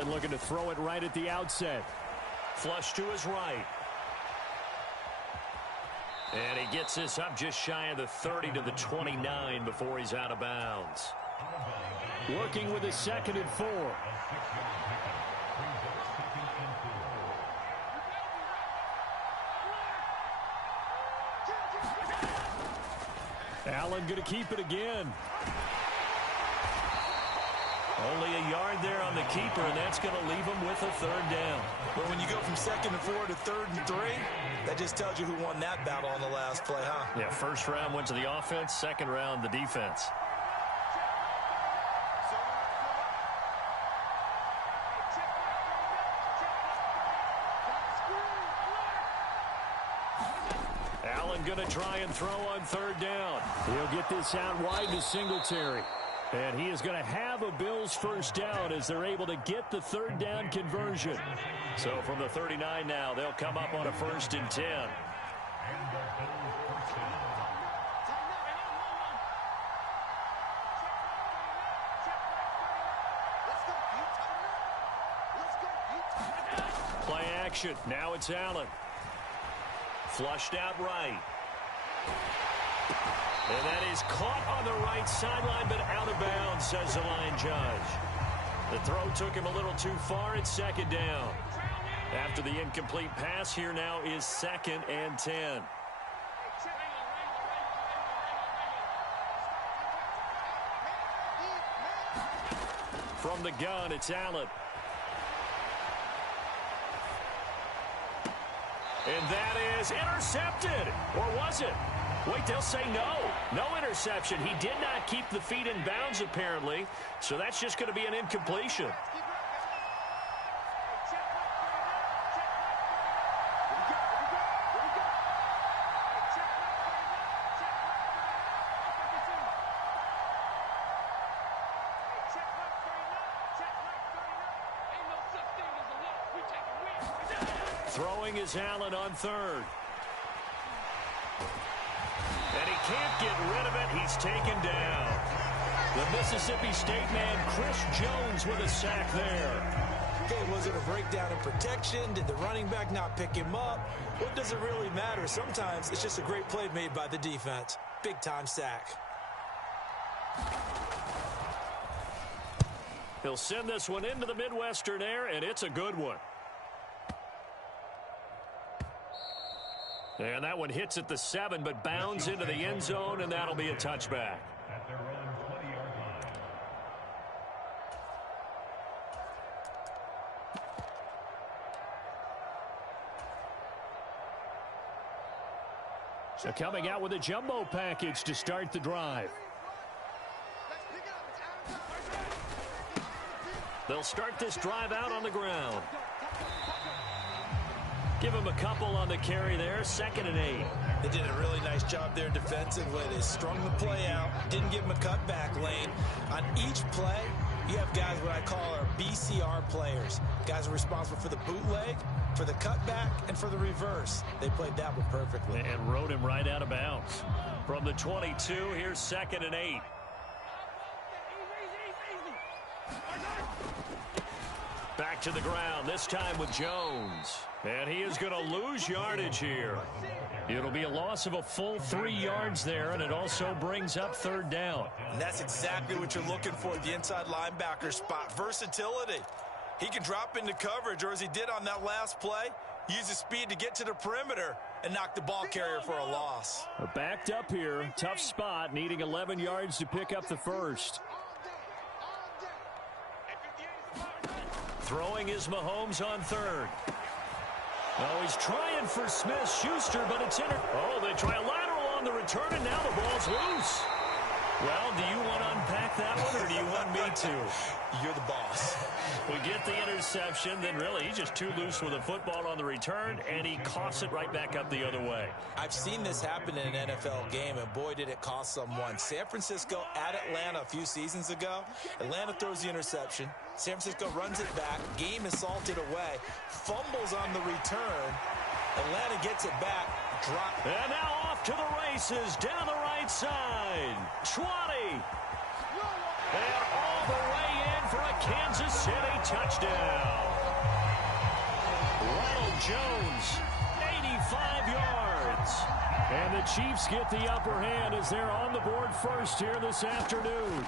Allen looking to throw it right at the outset. Flush to his right. And he gets this up just shy of the 30 to the 29 before he's out of bounds. Working with a 2nd and 4. Allen going to keep it again. Only a yard there on the keeper, and that's going to leave him with a 3rd down. But when you go from 2nd and 4 to 3rd and 3, that just tells you who won that battle on the last play, huh? Yeah, 1st round went to the offense, 2nd round the defense. Allen going to try and throw on 3rd down. He'll get this out wide to Singletary. And he is going to have a Bills 1st down as they're able to get the 3rd down conversion. So from the 39 now, they'll come up on a 1st and 10. Play action. Now it's Allen. Flushed out right. And that is caught on the right sideline, but out of bounds, says the line judge. The throw took him a little too far. It's 2nd down. After the incomplete pass, here now is 2nd and 10. From the gun, it's Allen. And that is intercepted. Or was it? Wait, they'll say no. No interception. He did not keep the feet in bounds, apparently. So that's just going to be an incompletion. Throwing is Allen on 3rd. And he can't get rid of it. He's taken down. The Mississippi State man, Chris Jones, with a sack there. Okay, was it a breakdown in protection? Did the running back not pick him up? What does it really matter? Sometimes it's just a great play made by the defense. Big-time sack. He'll send this one into the Midwestern air, and it's a good one. And that one hits at the 7, but bounds into the end zone, and that'll be a touchback. So coming out with a jumbo package to start the drive. They'll start this drive out on the ground. Give him a couple on the carry there, 2nd and 8. They did a really nice job there defensively. They strung the play out, didn't give him a cutback lane. On each play, you have guys what I call our BCR players. Guys are responsible for the bootleg, for the cutback, and for the reverse. They played that one perfectly. And rode him right out of bounds. From the 22, here's 2nd and 8. Back to the ground, this time with Jones. And he is going to lose yardage here. It'll be a loss of a full 3 yards there, and it also brings up 3rd down. And that's exactly what you're looking for at the inside linebacker spot. Versatility. He can drop into coverage, or as he did on that last play, use his speed to get to the perimeter and knock the ball carrier for a loss. Backed up here, tough spot, needing 11 yards to pick up the 1st. Throwing is Mahomes on 3rd. Oh, he's trying for Smith-Schuster, but it's in. Oh, they try a lateral on the return, and now the ball's loose. Well, do you want to unpack that one, or do you want me to? You're the boss. We get the interception, then really he's just too loose with the football on the return, and he coughs it right back up the other way. I've seen this happen in an NFL game, and boy, did it cost someone. San Francisco at Atlanta a few seasons ago. Atlanta throws the interception. San Francisco runs it back. Game is salted away. Fumbles on the return. Atlanta gets it back. Drop. And now off to the races down the right side. 20. And all the way in for a Kansas City touchdown. Ronald Jones, 85 yards. And the Chiefs get the upper hand as they're on the board first here this afternoon.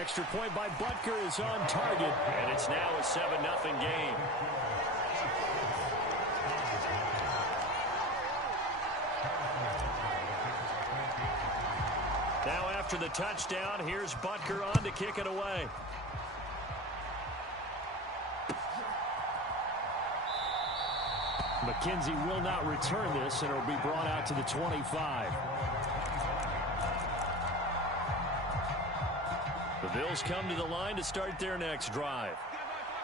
Extra point by Butker is on target, and it's now a 7-0 game. Now after the touchdown, here's Butker on to kick it away. McKenzie will not return this, and it will be brought out to the 25. The Bills come to the line to start their next drive.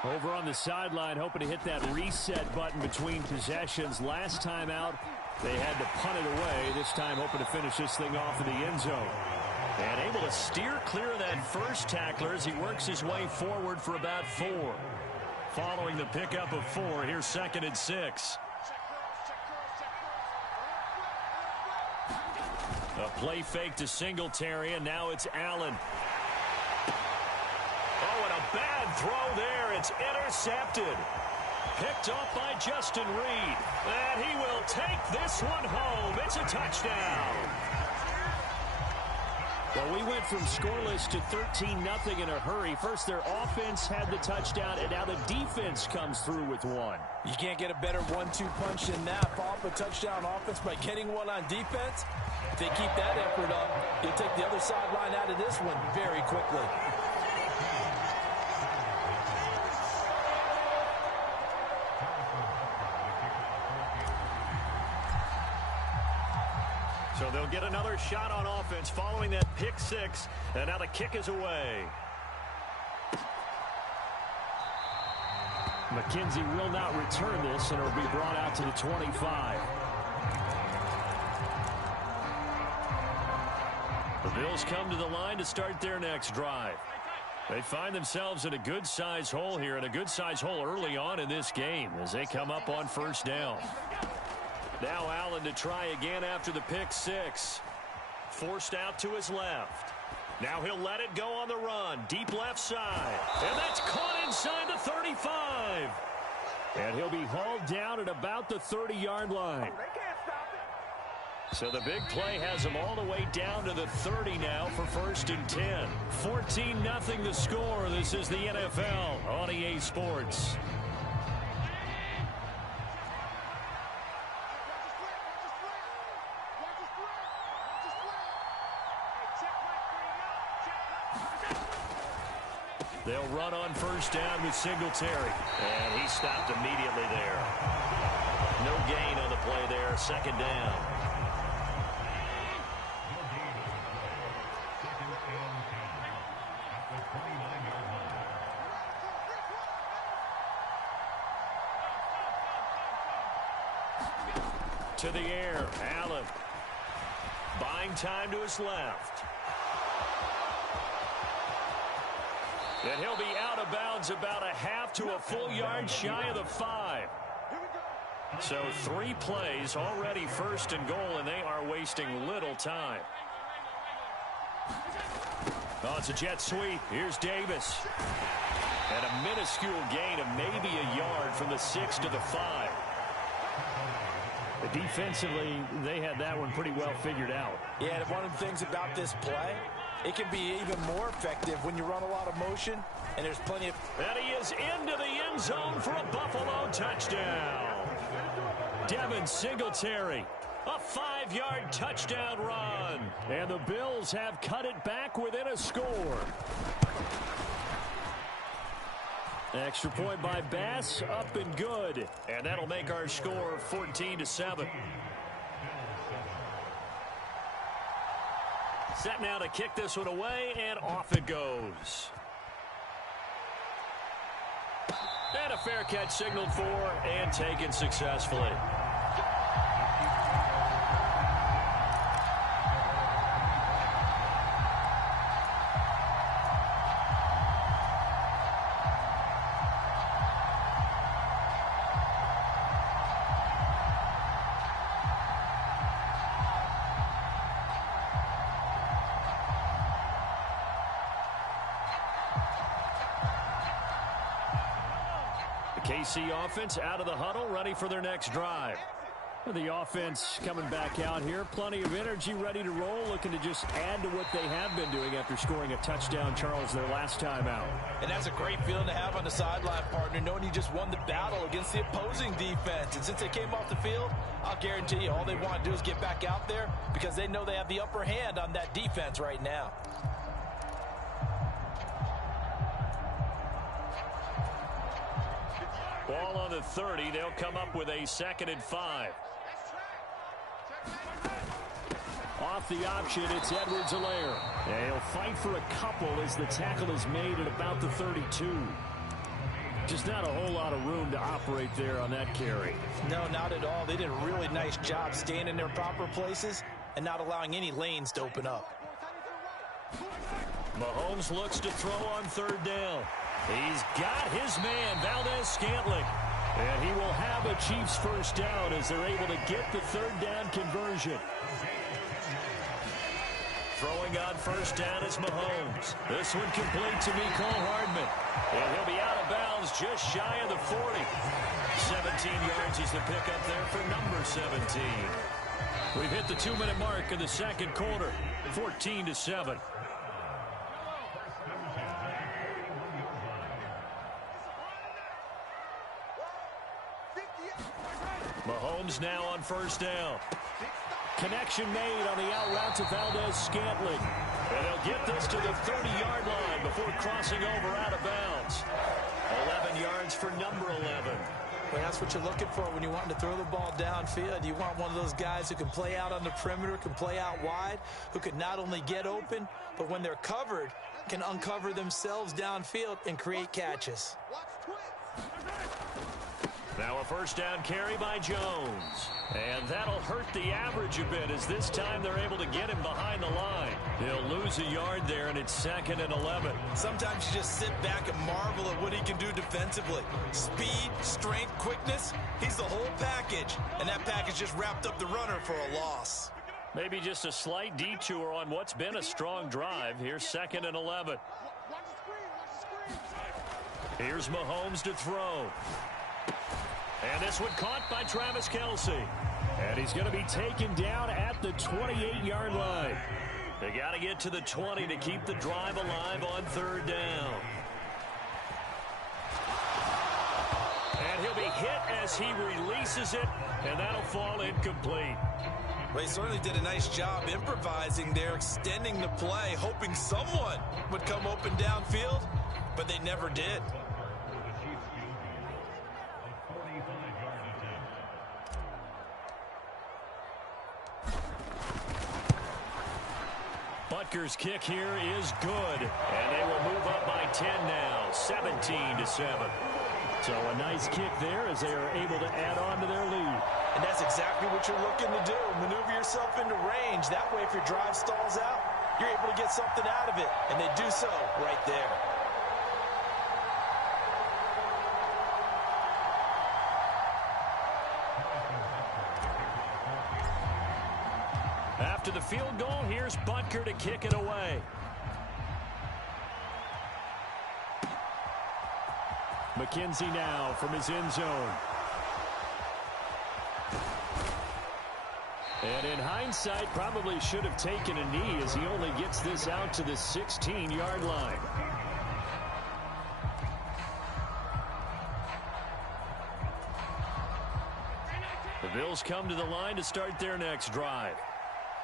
Over on the sideline, hoping to hit that reset button between possessions. Last time out, they had to punt it away. This time, hoping to finish this thing off in the end zone. And able to steer clear of that first tackler as he works his way forward for about 4. Following the pickup of 4, here's 2nd and 6. A play fake to Singletary, and now it's Allen. Oh, and a bad throw there. It's intercepted. Picked off by Justin Reed. And he will take this one home. It's a touchdown. Well, we went from scoreless to 13-0 in a hurry. First, their offense had the touchdown, and now the defense comes through with one. You can't get a better 1-2 punch than that. Follow up a touchdown offense by getting one on defense. If they keep that effort up, you'll take the other sideline out of this one very quickly. So they'll get another shot on offense following that pick 6. And now the kick is away. McKenzie will not return this, and it will be brought out to the 25. The Bills come to the line to start their next drive. They find themselves in a good-sized hole here, and a good-sized hole early on in this game as they come up on first down. Now Allen to try again after the pick 6. Forced out to his left. Now he'll let it go on the run. Deep left side. And that's caught inside the 35. And he'll be hauled down at about the 30-yard line. So the big play has him all the way down to the 30 now for 1st and 10. 14-0 the score. This is the NFL on EA Sports. They'll run on first down with Singletary. And he stopped immediately there. No gain on the play there. 2nd down. To the air. Allen. Buying time to his left. And he'll be out of bounds about a half to a full yard shy of the 5. So 3 plays already 1st and goal, and they are wasting little time. Oh, it's a jet sweep. Here's Davis. And a minuscule gain of maybe a yard from the 6 to the 5. Defensively, they had that one pretty well figured out. Yeah, and one of the things about this play, it can be even more effective when you run a lot of motion, and there's plenty of... And he is into the end zone for a Buffalo touchdown. Devin Singletary, a 5-yard touchdown run. And the Bills have cut it back within a score. Extra point by Bass, up and good. And that'll make our score 14-7. Set now to kick this one away, and off it goes. And a fair catch signaled for and taken successfully. KC offense out of the huddle, ready for their next drive. The offense coming back out here. Plenty of energy, ready to roll, looking to just add to what they have been doing after scoring a touchdown, Charles, their last time out. And that's a great feeling to have on the sideline, partner, knowing you just won the battle against the opposing defense. And since they came off the field, I'll guarantee you all they want to do is get back out there because they know they have the upper hand on that defense right now. Ball on the 30. They'll come up with a 2nd and 5. Off the option, it's Edwards-Helaire. They'll fight for a couple as the tackle is made at about the 32. Just not a whole lot of room to operate there on that carry. No, not at all. They did a really nice job staying in their proper places and not allowing any lanes to open up. Mahomes looks to throw on 3rd down. He's got his man, Valdez-Scantling. And he will have a Chiefs first down as they're able to get the 3rd down conversion. Throwing on 1st down is Mahomes. This one complete to Mecole Hardman. And he'll be out of bounds just shy of the 40. 17 yards is the pickup there for number 17. We've hit the 2-minute mark in the 2nd quarter. 14-7. Mahomes now on 1st down. Connection made on the out route to Valdez-Scantling. And they'll get this to the 30-yard line before crossing over out of bounds. 11 yards for number 11. Well, that's what you're looking for when you want to throw the ball downfield. You want one of those guys who can play out on the perimeter, can play out wide, who can not only get open, but when they're covered, can uncover themselves downfield and create catches. Now a 1st down carry by Jones. And that'll hurt the average a bit as this time they're able to get him behind the line. He'll lose a yard there, and it's 2nd and 11. Sometimes you just sit back and marvel at what he can do defensively. Speed, strength, quickness, he's the whole package. And that package just wrapped up the runner for a loss. Maybe just a slight detour on what's been a strong drive. Here's 2nd and 11. Here's Mahomes to throw. And this one caught by Travis Kelce. And he's going to be taken down at the 28-yard line. They got to get to the 20 to keep the drive alive on 3rd down. And he'll be hit as he releases it, and that'll fall incomplete. Well, he certainly did a nice job improvising there, extending the play, hoping someone would come open downfield, but they never did. Butker's kick here is good, and they will move up by 10 now, 17-7. So a nice kick there as they are able to add on to their lead. And that's exactly what you're looking to do. Maneuver yourself into range. That way, if your drive stalls out, you're able to get something out of it. And they do so right there. After the field goal, here's Butker to kick it away. McKenzie now from his end zone. And in hindsight, probably should have taken a knee as he only gets this out to the 16-yard line. The Bills come to the line to start their next drive.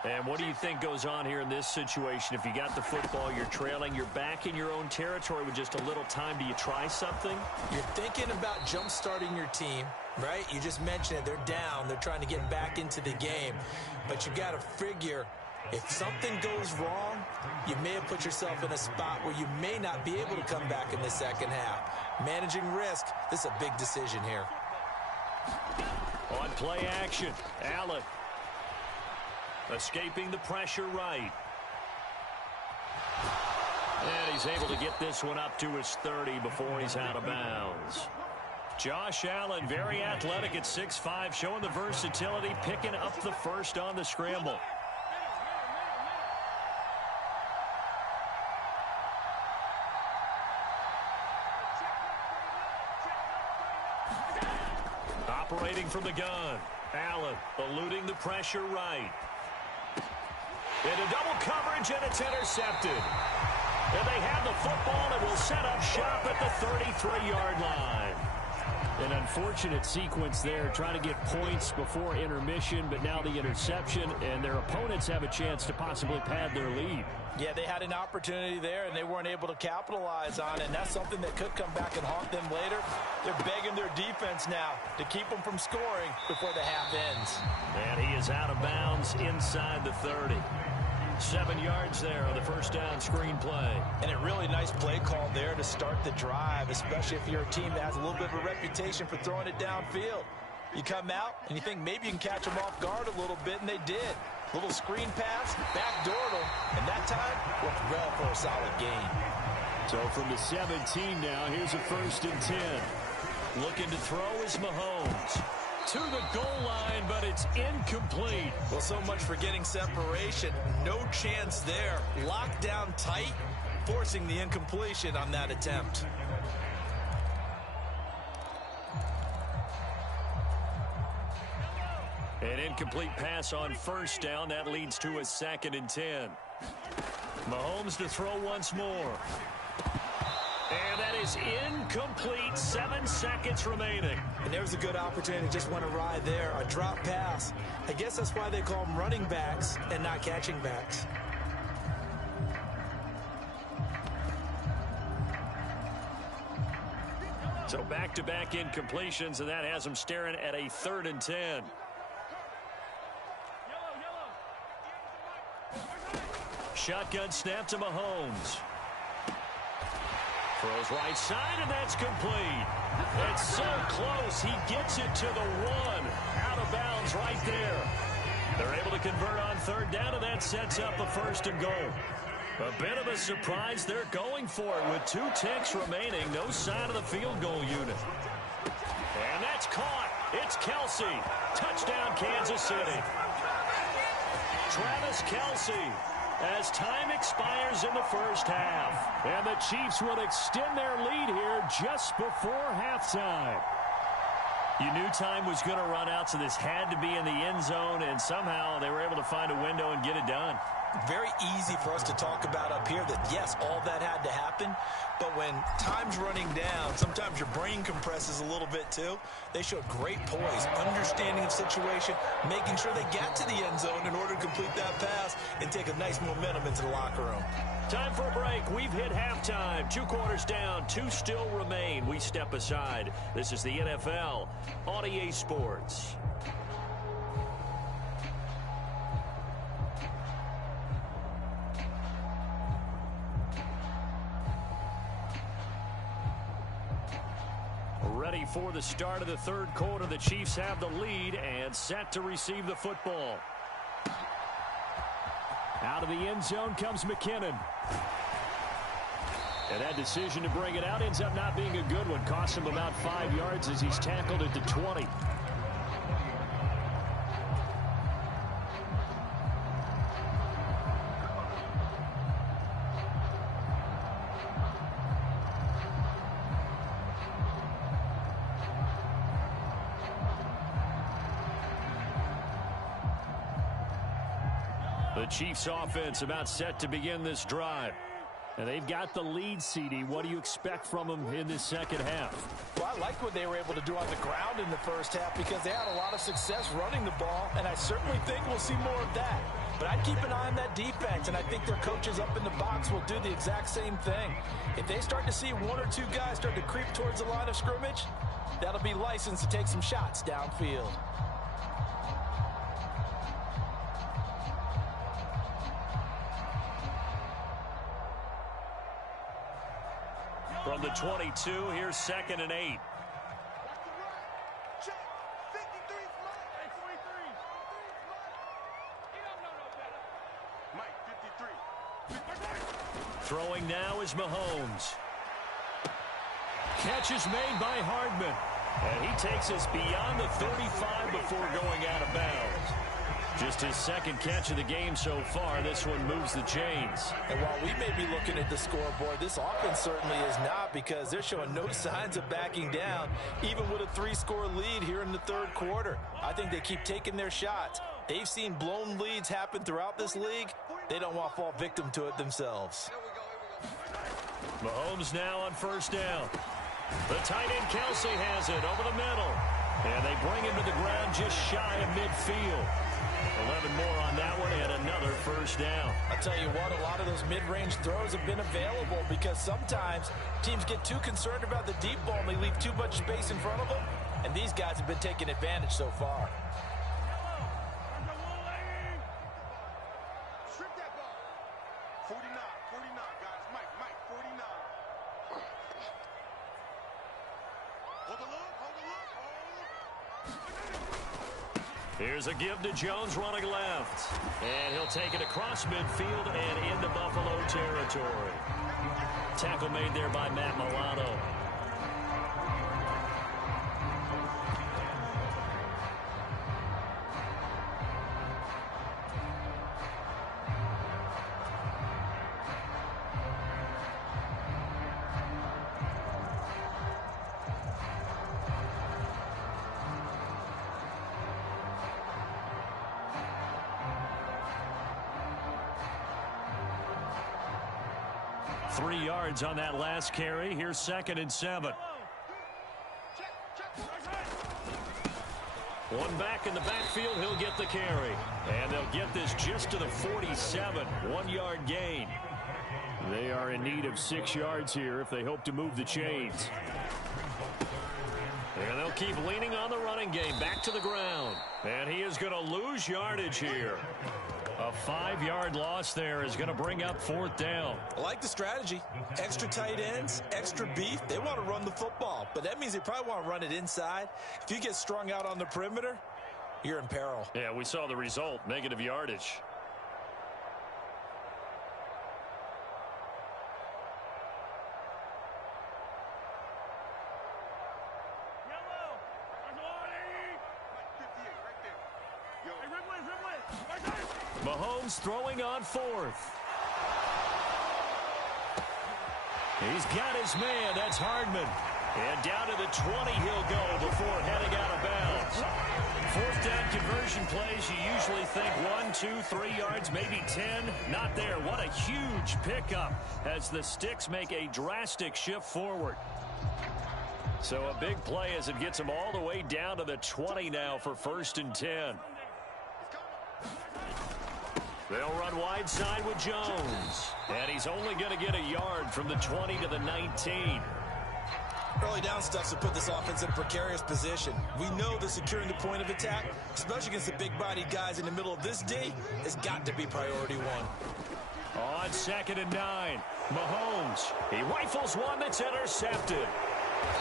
And what do you think goes on here in this situation? If you got the football, you're trailing, you're back in your own territory with just a little time. Do you try something? You're thinking about jump-starting your team, right? You just mentioned it. They're down. They're trying to get back into the game. But you got to figure, if something goes wrong, you may have put yourself in a spot where you may not be able to come back in the second half. Managing risk, this is a big decision here. On play action, Allen. Escaping the pressure right. And he's able to get this one up to his 30 before he's out of bounds. Josh Allen, very athletic at 6'5", showing the versatility, picking up the first on the scramble. Operating from the gun. Allen eluding the pressure right. Into double coverage, and it's intercepted. And they have the football and will set up shop at the 33-yard line. An unfortunate sequence there, trying to get points before intermission, but now the interception, and their opponents have a chance to possibly pad their lead. Yeah, they had an opportunity there, and they weren't able to capitalize on it, and that's something that could come back and haunt them later. They're begging their defense now to keep them from scoring before the half ends. And he is out of bounds inside the 30. 7 yards there on the first down screen play. And a really nice play call there to start the drive, especially if you're a team that has a little bit of a reputation for throwing it downfield. You come out and you think maybe you can catch them off guard a little bit, and they did. Little screen pass, backdoored them, and that time worked well for a solid gain. So from the 17 now, here's a 1st and 10. Looking to throw is Mahomes. To the goal line, but it's incomplete. Well, so much for getting separation. No chance there. Locked down tight, forcing the incompletion on that attempt. An incomplete pass on 1st down. That leads to a 2nd and 10. Mahomes to throw once more. And that is incomplete. 7 seconds remaining. And there's a good opportunity. Just went awry there. A drop pass. I guess that's why they call them running backs and not catching backs. So back-to-back incompletions, and that has them staring at a 3rd and 10. Shotgun snap to Mahomes. Throws right side, and that's complete. It's so close. He gets it to the 1. Out of bounds right there. They're able to convert on 3rd down, and that sets up a 1st and goal. A bit of a surprise. They're going for it with 2 ticks remaining. No sign of the field goal unit. And that's caught. It's Kelsey. Touchdown, Kansas City. Travis Kelsey. As time expires in the first half. And the Chiefs will extend their lead here just before halftime. You knew time was going to run out, so this had to be in the end zone, and somehow they were able to find a window and get it done. Very easy for us to talk about up here that, yes, all that had to happen, but when time's running down, sometimes your brain compresses a little bit too. They showed great poise, understanding of situation, making sure they got to the end zone in order to complete that pass and take a nice momentum into the locker room. Time for a break. We've hit halftime. 2 quarters down, 2 still remain. We step aside. This is the NFL on EA Sports. Ready for the start of the 3rd quarter. The Chiefs have the lead and set to receive the football. Out of the end zone comes McKinnon. And that decision to bring it out ends up not being a good one. Costs him about 5 yards as he's tackled at the 20. The Chiefs offense about set to begin this drive. And they've got the lead, CD. What do you expect from them in this second half? Well, I like what they were able to do on the ground in the first half because they had a lot of success running the ball, and I certainly think we'll see more of that. But I'd keep an eye on that defense, and I think their coaches up in the box will do the exact same thing. If they start to see 1 or 2 guys start to creep towards the line of scrimmage, that'll be license to take some shots downfield. From the 22, here's 2nd and 8. Throwing now is Mahomes. Catch is made by Hardman. And he takes us beyond the 35 before going out of bounds. Just his second catch of the game so far. This one moves the chains. And while we may be looking at the scoreboard, this offense certainly is not, because they're showing no signs of backing down, even with a 3-score lead here in the third quarter. I think they keep taking their shots. They've seen blown leads happen throughout this league. They don't want to fall victim to it themselves. Mahomes now on first down. The tight end Kelsey has it over the middle. And they bring him to the ground just shy of midfield. 11 more on that one and another first down. I'll tell you what, a lot of those mid-range throws have been available, because sometimes teams get too concerned about the deep ball and they leave too much space in front of them. And these guys have been taking advantage so far. Here's a give to Jones running left. And he'll take it across midfield and into Buffalo territory. Tackle made there by Matt Milano. Three yards on that last carry. Here's 2nd and 7. One back in the backfield. He'll get the carry. And they'll get this just to the 47. 1-yard gain. They are in need of 6 yards here if they hope to move the chains. And they'll keep leaning on the running game. Back to the ground. And he is going to lose yardage here. A 5-yard loss there is going to bring up 4th down. I like the strategy. Extra tight ends, extra beef. They want to run the football, but that means they probably want to run it inside. If you get strung out on the perimeter, you're in peril. Yeah, we saw the result. Negative yardage. Mahomes throwing on 4th. He's got his man. That's Hardman. And down to the 20 he'll go before heading out of bounds. 4th down conversion plays, you usually think 1, 2, 3 yards, maybe 10. Not there. What a huge pickup as the Sticks make a drastic shift forward. So a big play as it gets them all the way down to the 20 now for 1st and 10. They'll run wide side with Jones. And he's only going to get a yard from the 20 to the 19. Early down stuff to put this offense in a precarious position. We know that securing the point of attack, especially against the big-bodied guys in the middle of this D, has got to be priority one. On 2nd and 9, Mahomes. He rifles one that's intercepted.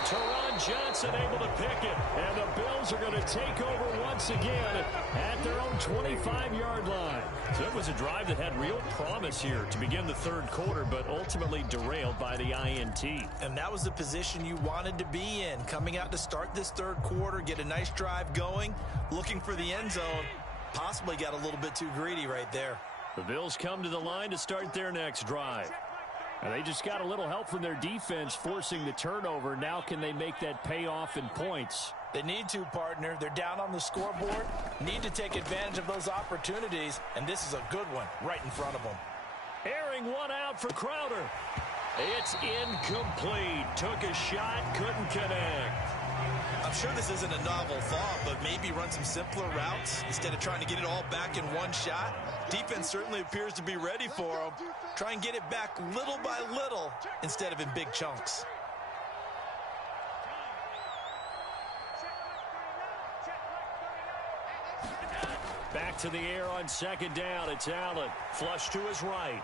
Teron Johnson able to pick it, and the Bills are going to take over once again at their own 25-yard line. So it was a drive that had real promise here to begin the third quarter, but ultimately derailed by the INT. And that was the position you wanted to be in, coming out to start this third quarter, get a nice drive going, looking for the end zone, possibly got a little bit too greedy right there. The Bills come to the line to start their next drive. And they just got a little help from their defense forcing the turnover. Now can they make that pay off in points? They need to, partner. They're down on the scoreboard, need to take advantage of those opportunities, and this is a good one right in front of them. Airing one out for Crowder. It's incomplete. Took a shot, couldn't connect. I'm sure this isn't a novel thought, but maybe run some simpler routes instead of trying to get it all back in one shot. Defense certainly appears to be ready for them. Try and get it back little by little instead of in big chunks. Back to the air on 2nd down. It's Allen. Flush to his right.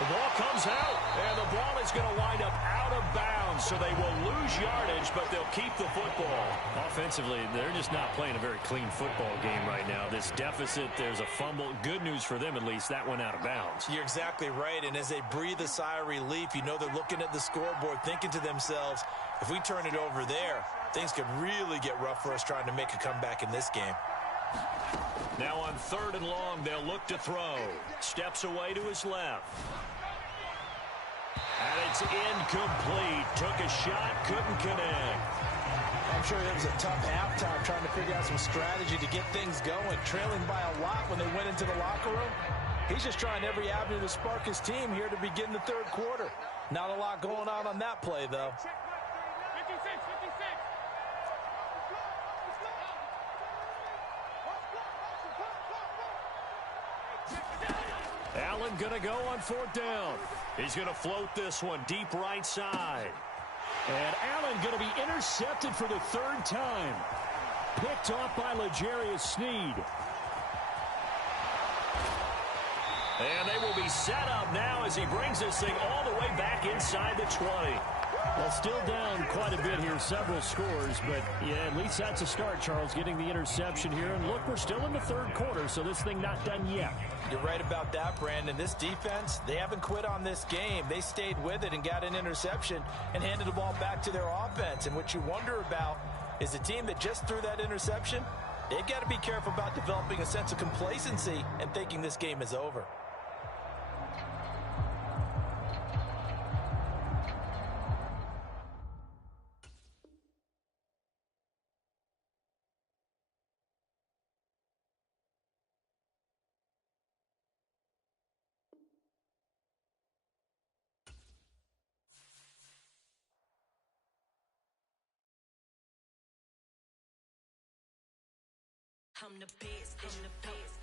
The ball comes out, and the ball is going to wind up out of bounds, so they will lose yardage, but they'll keep the football. Offensively, they're just not playing a very clean football game right now. This deficit, there's a fumble. Good news for them, at least. That went out of bounds. You're exactly right, and as they breathe a sigh of relief, you know they're looking at the scoreboard, thinking to themselves, if we turn it over there, things could really get rough for us trying to make a comeback in this game. Now on 3rd and long, they'll look to throw. Steps away to his left. And it's incomplete. Took a shot, couldn't connect. I'm sure it was a tough halftime trying to figure out some strategy to get things going, trailing by a lot when they went into the locker room. He's just trying every avenue to spark his team here to begin the 3rd quarter. Not a lot going on that play, though. Allen going to go on 4th down. He's going to float this one deep right side. And Allen going to be intercepted for the 3rd time. Picked off by L'Jarius Sneed. And they will be set up now as he brings this thing all the way back inside the 20. Well, still down quite a bit here, several scores, but yeah, at least that's a start, Charles, getting the interception here. And look, we're still in the 3rd quarter, so this thing not done yet. You're right about that, Brandon. This defense, they haven't quit on this game. They stayed with it and got an interception and handed the ball back to their offense. And what you wonder about is the team that just threw that interception, they've got to be careful about developing a sense of complacency and thinking this game is over. I'm the best, I'm the best,